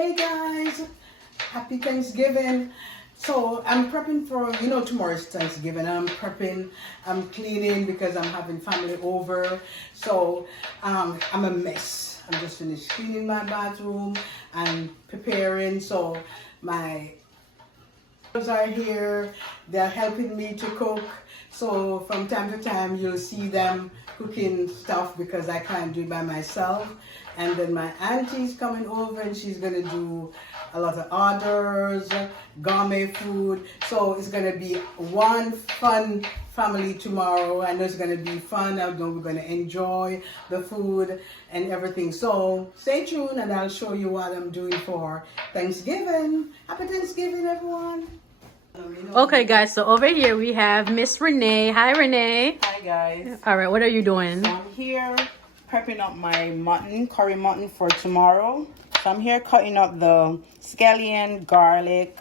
Hey guys, happy Thanksgiving. So I'm prepping for, tomorrow's Thanksgiving. I'm cleaning because I'm having family over. So I'm a mess. I'm just finished cleaning my bathroom and preparing. So my are here. They're helping me to cook. So from time to time you'll see them cooking stuff because I can't do it by myself. And then my auntie's coming over and she's gonna do a lot of orders, gourmet food. So it's gonna be one fun family tomorrow. I know it's gonna be fun. I know we're gonna enjoy the food and everything. So stay tuned and I'll show you what I'm doing for Thanksgiving. Happy Thanksgiving, everyone. Okay, guys, so over here we have Miss Renee. Hi, Renee. Hi guys. All right, what are you doing? So I'm here prepping up my mutton, curry mutton for tomorrow. So I'm here cutting up the scallion, garlic,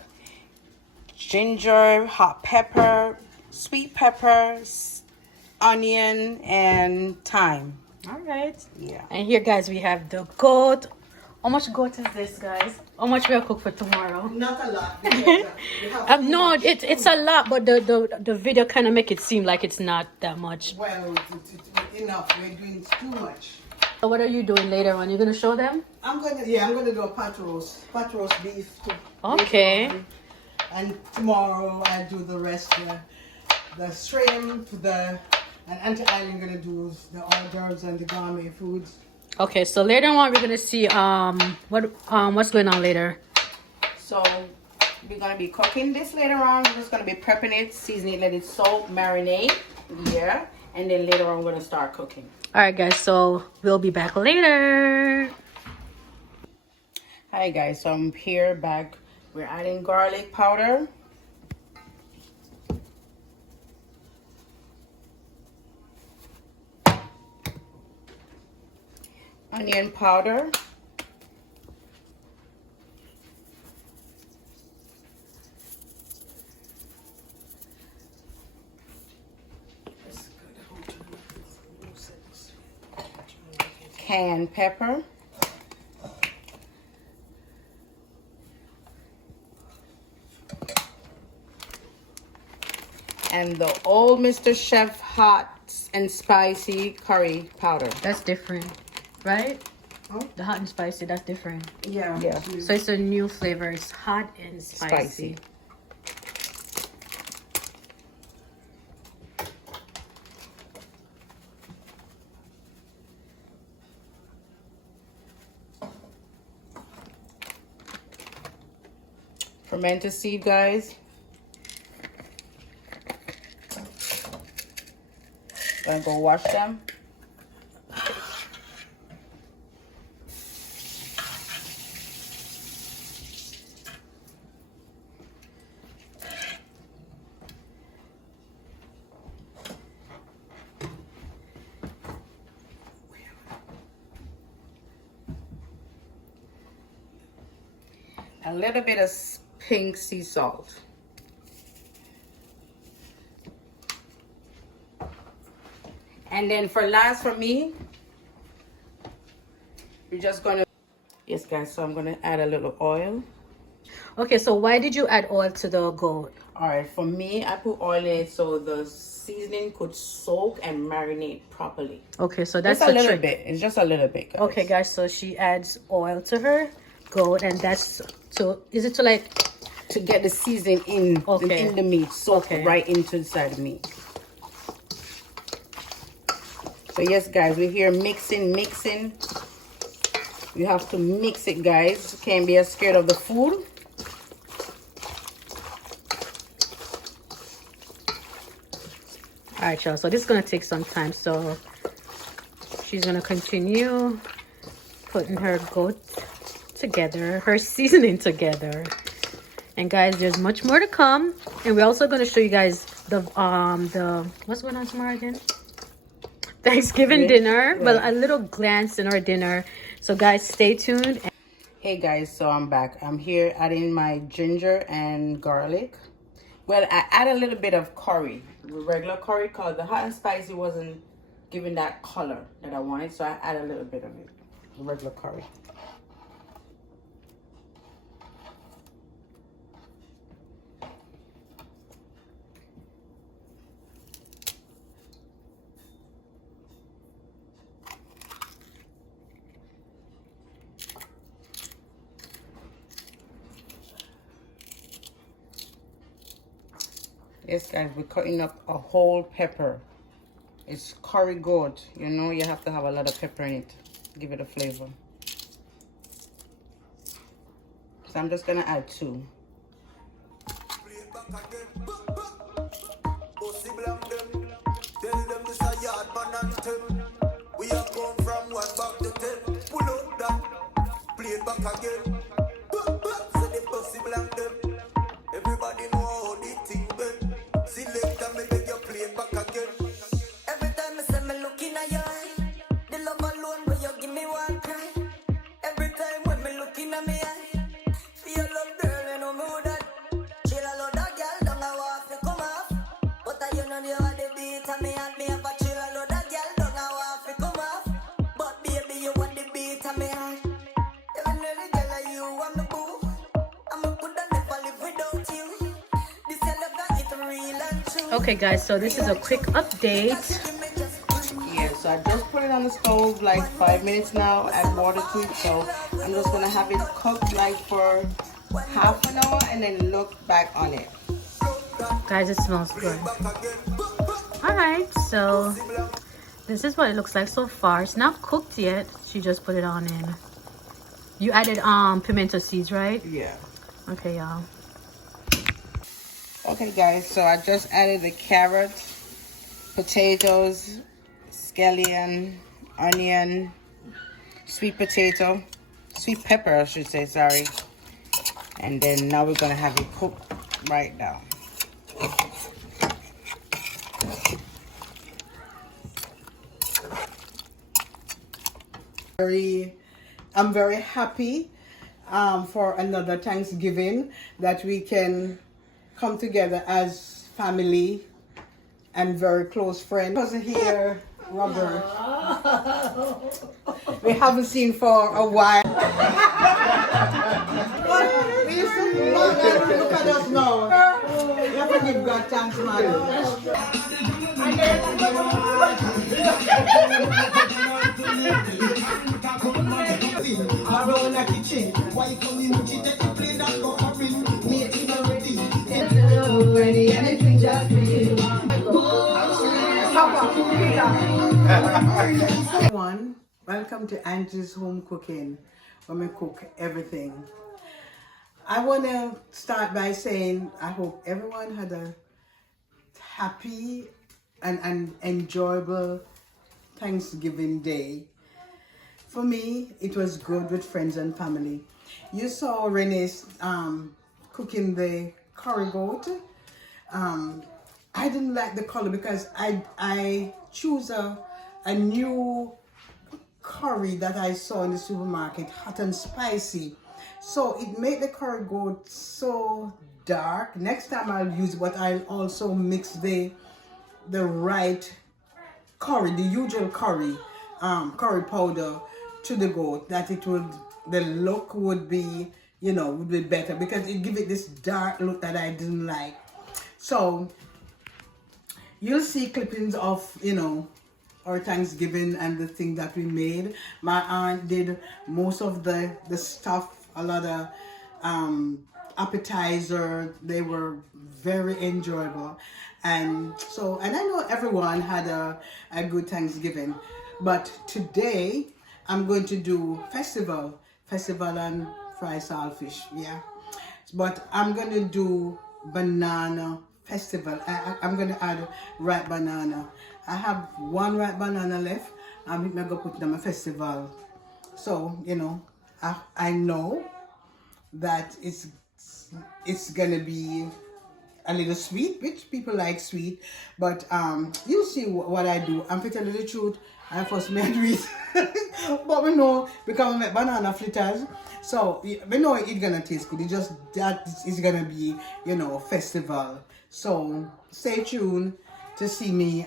ginger, hot pepper, sweet pepper, onion, and thyme. All right. Yeah. And here, guys, we have the goat. How much goat is this, guys? How much we'll cook for tomorrow? Not a lot. Because, we have too No, much. it's a lot, but the video kind of make it seem like it's not that much. Well, it's enough. We're doing too much. So what are you doing later on? You're gonna show them? I'm gonna do a pot roast beef. Okay. later on. And tomorrow I do the rest, the shrimp, and Auntie Eileen gonna do the hors d'oeuvres and the gourmet foods. Okay, so later on we're gonna see what's going on later. So we're gonna be cooking this later on. We're just gonna be prepping it, seasoning it, let it soak, marinate. Yeah. And then later on we're gonna start cooking. All right, guys. So we'll be back later. Hi guys, so I'm here back. We're adding garlic powder. Onion powder. Cayenne pepper. And the old Mr. Chef hot and spicy curry powder. That's different, right? Huh? The hot and spicy, that's different. Yeah. Yeah. So it's a new flavor. It's hot and spicy. Fermented seed, guys. Gonna go wash them. A little bit of pink sea salt. And then for last for me, we're just gonna, yes guys, so I'm gonna add a little oil. Okay, so why did you add oil to the goat? All right, for me, I put oil in it so the seasoning could soak and marinate properly. Okay, so that's Just a the little trick. bit. It's just a little bit, guys. Okay, guys, so she adds oil to her goat, and that's is it to like To get the seasoning in the meat, soak right into inside the meat. So yes, guys, we're here mixing. You have to mix it, guys. You can't be scared of the food. All right, y'all. So this is gonna take some time. So she's gonna continue putting her goat together, her seasoning together. And guys, there's much more to come. And we're also gonna show you guys the what's going on tomorrow again? Thanksgiving dinner, but a little glance in our dinner. So guys, stay tuned. Hey guys, so I'm back. I'm here adding my ginger and garlic. Well, I add a little bit of curry, regular curry, because the hot and spicy wasn't giving that color that I wanted, so I add a little bit of it, regular curry. Yes, guys, we're cutting up a whole pepper. It's curry goat. You know, you have to have a lot of pepper in it. Give it a flavor. So I'm just gonna add 2. We have come from 1 back to 10. Pull up that, play it back again. So the possible and them. Everybody know how the thing been. Select and me beg you play it back again. Every time I say me looking at your eye, the love alone where you give me one cry. Every time when me looking at me eye, feel love girl, you know me who that. Chill a lot that girl, don't know how to come off. But I you know you are the beat and me and me have a chill a lot that girl, don't know how to come off. But baby you want the beat and me heart. Even though the girl are you want me boo, I'ma put that never live without you. This your love that it real and true. Okay guys, so this is a quick update. Yeah, so I just put it on the stove like 5 minutes now. Add water to it, so I'm just gonna have it cooked like for half an hour and then look back on it. Guys, it smells good. Alright, so this is what it looks like so far. It's not cooked yet. She just put it on in. You added pimento seeds, right? Yeah. Okay, y'all. Okay guys, so I just added the carrot, potatoes, scallion, onion, sweet potato, sweet pepper I should say, sorry. And then now we're gonna have it cooked right now. I'm very happy for another Thanksgiving that we can come together as family and very close friends. Cousin here, Robert. We haven't seen for a while. We used to look at us now. You have to give God thanks, Everyone, welcome to Angie's Home Cooking, where we cook everything. I want to start by saying I hope everyone had a happy and enjoyable Thanksgiving Day. For me, it was good with friends and family. You saw Renee's cooking the curry goat. I didn't like the color because I choose a new curry that I saw in the supermarket, hot and spicy. So it made the curry goat so dark. Next time I'll use it, but I'll also mix the right curry, the usual curry powder to the goat, that it would, the look would be, you know, would be better, because it give it this dark look that I didn't like. So you'll see clippings of, you know, our Thanksgiving and the thing that we made. My aunt did most of the stuff, a lot of appetizer. They were very enjoyable. And so, and I know everyone had a good Thanksgiving, but today I'm going to do festival and fry saltfish, yeah. But I'm going to do banana festival. I'm going to add ripe banana. I have one ripe banana left. I'm going to put them a festival. So, you know, I know that it's going to be a little sweet, which people like sweet, but you'll see what I do. I'm to tell you the truth, I first made it, but we know, because we make banana fritters, so we know it's gonna taste good. It's just that it's gonna be, you know, festival. So stay tuned to see me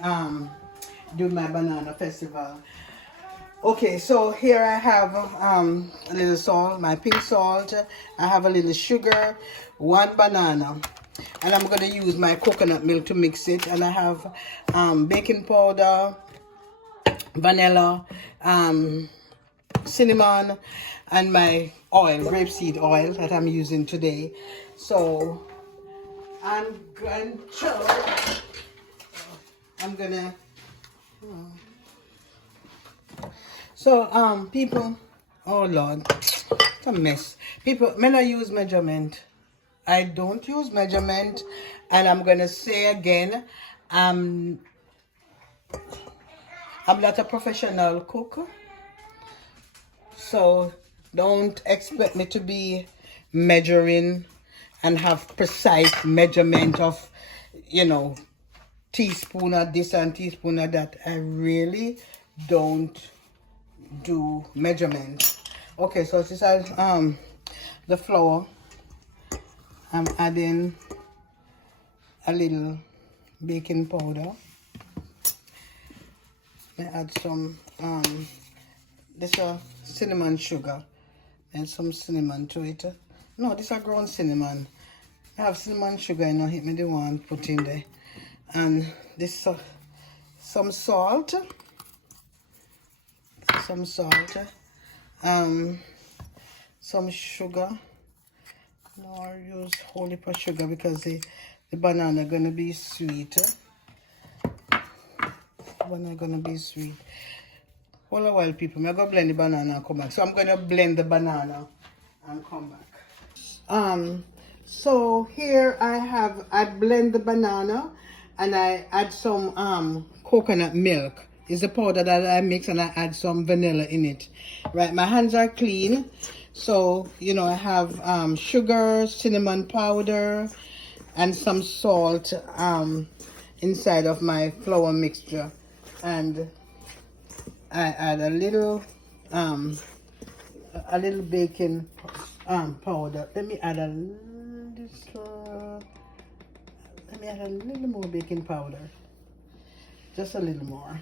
do my banana festival. Okay, so here I have a little salt, my pink salt. I have a little sugar, one banana. And I'm going to use my coconut milk to mix it. And I have baking powder, vanilla, cinnamon, and my oil, rapeseed oil that I'm using today. So I'm gonna. So people, oh Lord, it's a mess. People, when I use measurement, I don't use measurement, and I'm gonna say again, I'm not a professional cook, so don't expect me to be measuring and have precise measurement of, you know, teaspoon of this and teaspoon of that. I really don't do measurement. Okay, so this is the flour. I'm adding a little baking powder. I add some this cinnamon sugar and some cinnamon to it. No, this is ground cinnamon. I have cinnamon sugar, you know, hit me the one put in there. And this some salt, some sugar. No, I use whole heap of sugar because the banana gonna be sweet. The banana gonna be sweet. Hold a while, people. I'm gonna blend the banana and come back. So I'm gonna blend the banana and come back. So here I blend the banana and I add some coconut milk. It's the powder that I mix, and I add some vanilla in it. Right, my hands are clean. So, you know, I have sugar, cinnamon powder, and some salt inside of my flour mixture. And I add a little baking powder. Let me add a little more baking powder. Just a little more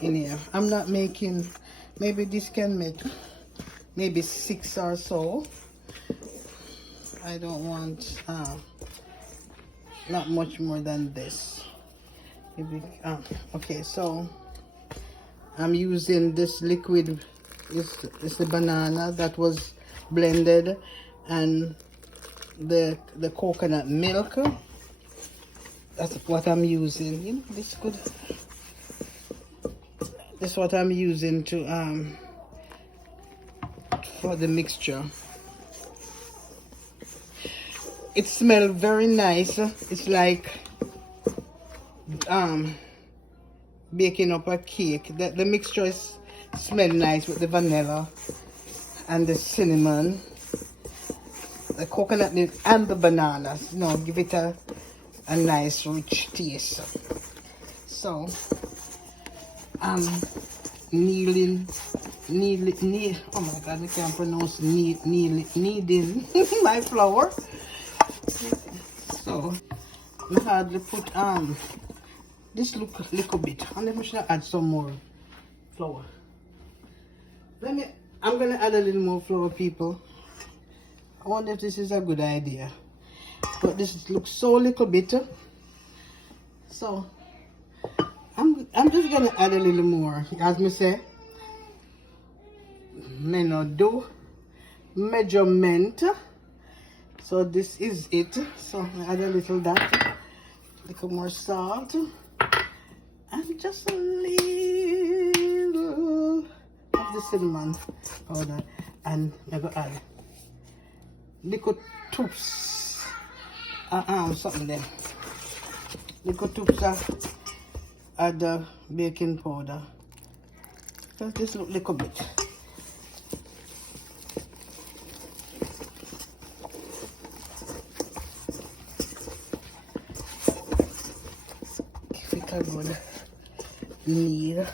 in here. I'm not making, maybe this can make maybe 6 or so. I don't want not much more than this. Maybe okay, so I'm using this liquid. It's the banana that was blended and the coconut milk. That's what I'm using. You know, this good. This is what I'm using to for the mixture. It smells very nice. It's like baking up a cake. The mixture smells nice with the vanilla and the cinnamon, the coconut milk and the bananas. You know, give it a nice rich taste. So I'm kneading. Oh my God, I can't pronounce kneading my flour. So we hardly put this look a little bit, and then we should add some more flour. I'm gonna add a little more flour, people. I wonder if this is a good idea, but this looks so little bit. So I'm just gonna add a little more, as me say. Me no do measurement. So this is it. So I add a little that, little more salt, and just a little of the cinnamon powder, and I'm gonna add little tubes, something there. Little tubes of the baking powder. So this look little bit. I'm gonna knead.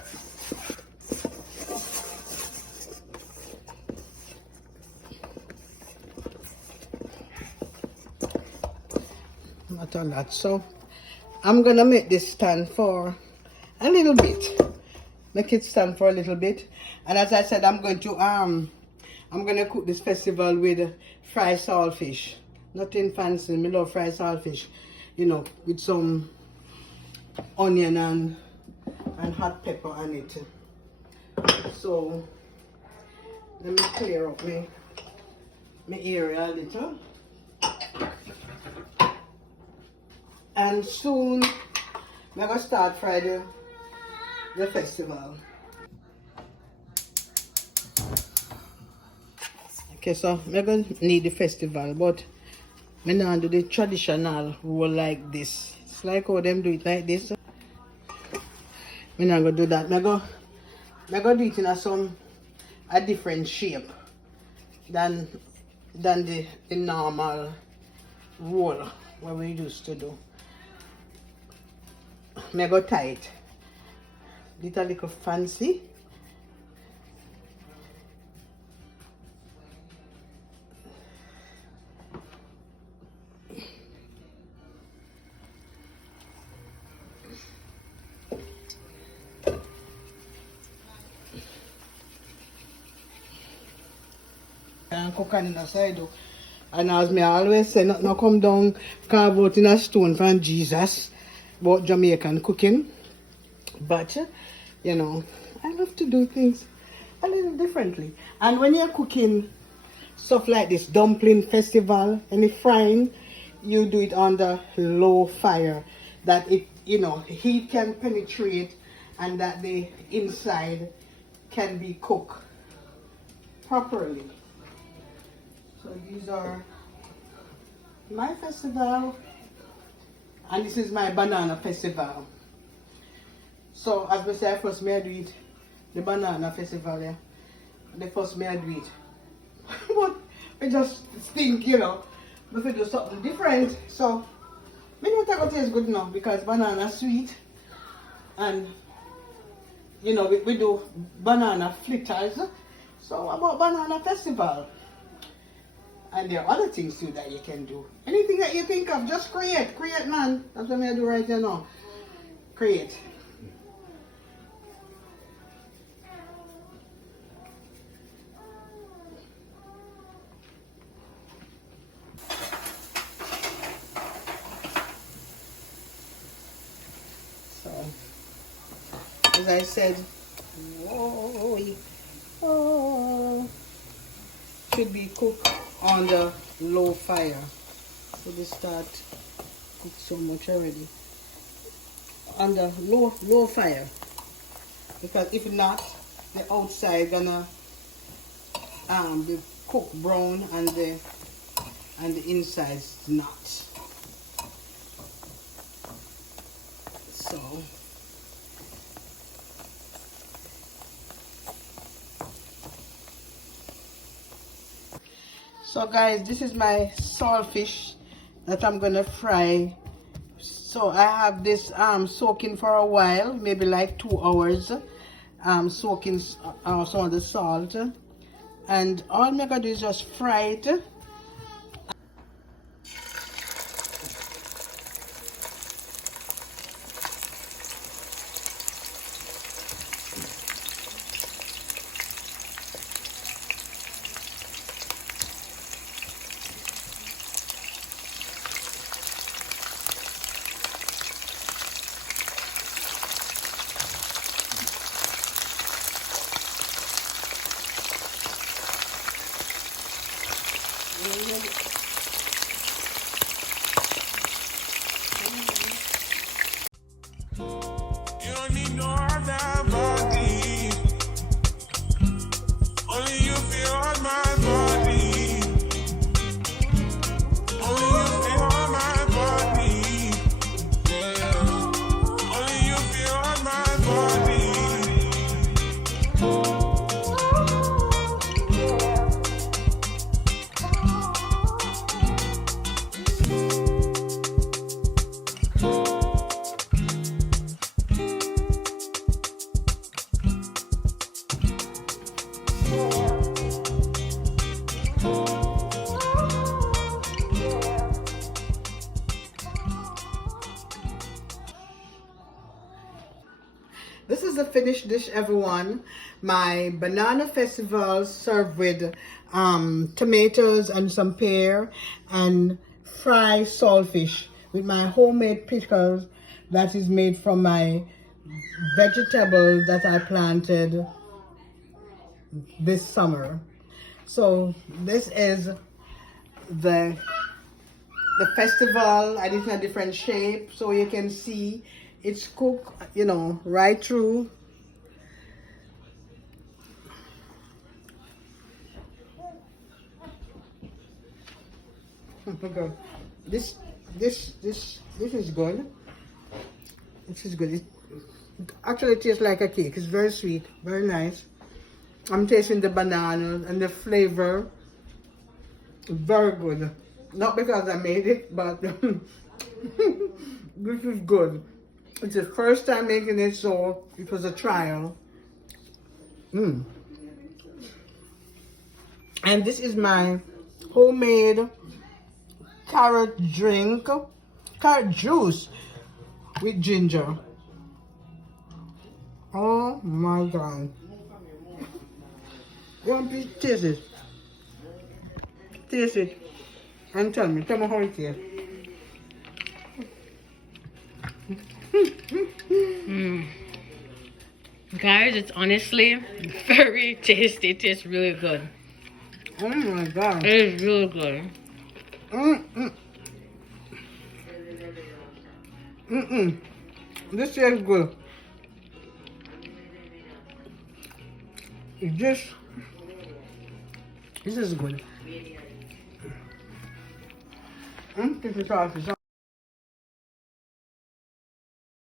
Not a lot, so I'm gonna make this stand for a little bit. Make it stand for a little bit, and as I said, I'm gonna cook this festival with fried saltfish. Nothing fancy. Me love fried saltfish, you know, with some onion and hot pepper on it. So let me clear up my area a little. And soon we're gonna start Friday the festival. Okay, so we're gonna need the festival, but me not do the traditional roll like this. It's like how them do it like this. Me not gonna do that. Me gonna do it in a different shape than the normal roll what we used to do. Me go tie it. Little little fancy. And cook on the side though. And as me always say, not come down carve out in a stone from Jesus about Jamaican cooking. But you know, I love to do things a little differently. And when you're cooking stuff like this, dumpling festival and the frying, you do it on the low fire, that it, you know, heat can penetrate and that the inside can be cooked properly. So these are my festival, and this is my banana festival. So as we say, first may I do it, the banana festival, yeah. The first may I do it. But we just think, you know, if we do something different. So maybe it will taste good now because banana sweet, and you know we do banana fritters. So about banana festival. And there are other things too that you can do. Anything that you think of, just create. Create, man. That's what I do right here now. Create. So, as I said, should be cooked on the low fire. So they start cook so much already. On the low fire. Because if not, the outside gonna be cooked brown and the inside's not. So So guys, this is my saltfish that I'm gonna fry. So I have this soaking for a while, maybe like 2 hours, soaking some of the salt, and all I'm gonna do is just fry it. This is the finished dish, everyone. My banana festival served with tomatoes and some pear and fried saltfish with my homemade pickles that is made from my vegetables that I planted this summer. So this is the the festival. I did it in a different shape so you can see it's cooked, you know, right through. Okay. This is good. This is good. It actually tastes like a cake. It's very sweet, very nice. I'm tasting the banana and the flavor. Very good. Not because I made it, but this is good. It's the first time making it, so it was a trial. And this is my homemade carrot juice with ginger. Oh my God. You want to taste it? Taste it and tell me how it tastes. Guys, it's honestly very tasty. It tastes really good. Oh my God. It is really good. This tastes good. This is good. This is sauce.